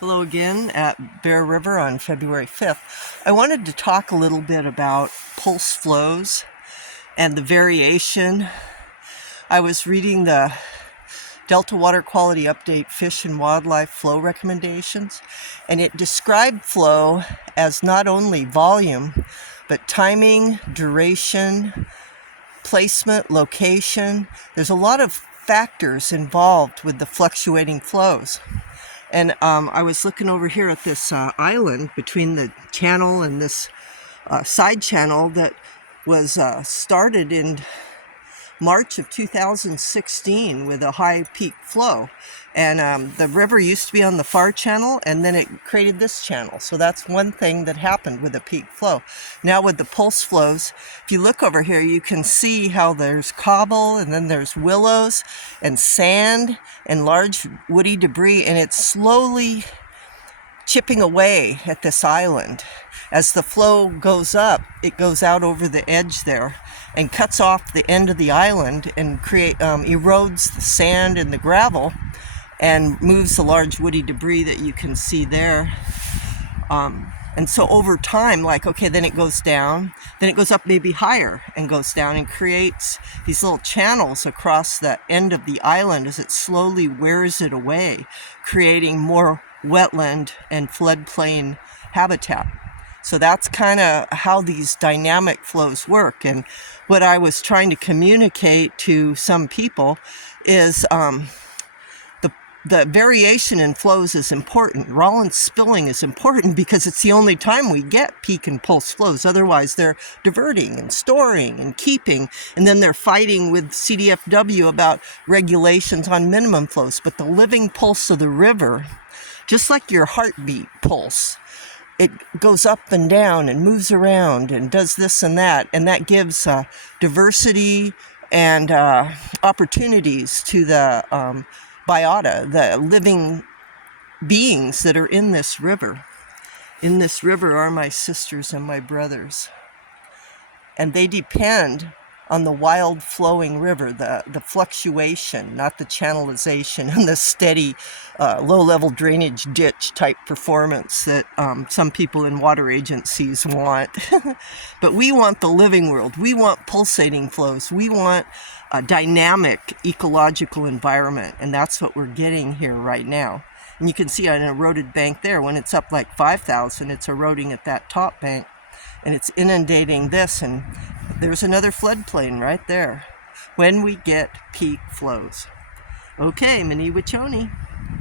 Hello again at Bear River on February 5th. I wanted to talk a little bit about pulse flows and the variation. I was reading the Delta Water Quality Update Fish and Wildlife Flow Recommendations, and it described flow as not only volume, but timing, duration, placement, location. There's a lot of factors involved with the fluctuating flows. And I was looking over here at this island between the channel and this side channel that was started in March of 2016 with a high peak flow. And the river used to be on the far channel, and then it created this channel. So that's one thing that happened with the peak flow. Now with the pulse flows, if you look over here, you can see how there's cobble, and then there's willows and sand and large woody debris, and it's slowly chipping away at this island. As the flow goes up, it goes out over the edge there and cuts off the end of the island and erodes the sand and the gravel and moves the large woody debris that you can see there. And so over time, then it goes down, then it goes up maybe higher and goes down and creates these little channels across the end of the island as it slowly wears it away, creating more wetland and floodplain habitat. So that's kind of how these dynamic flows work. And what I was trying to communicate to some people is the variation in flows is important. Rollins spilling is important because it's the only time we get peak and pulse flows. Otherwise, they're diverting and storing and keeping, and then they're fighting with CDFW about regulations on minimum flows. But the living pulse of the river, just like your heartbeat pulse, it goes up and down and moves around and does this and that gives diversity and opportunities to the biota, the living beings that are in this river. In this river are my sisters and my brothers, and they depend on the wild flowing river, the fluctuation, not the channelization and the steady low-level drainage ditch type performance that some people in water agencies want. But we want the living world. We want pulsating flows. We want a dynamic ecological environment, and that's what we're getting here right now. And you can see on an eroded bank there, when it's up like 5,000, it's eroding at that top bank, and it's inundating this, and there's another floodplain right there when we get peak flows. Okay, Mini Wachoni.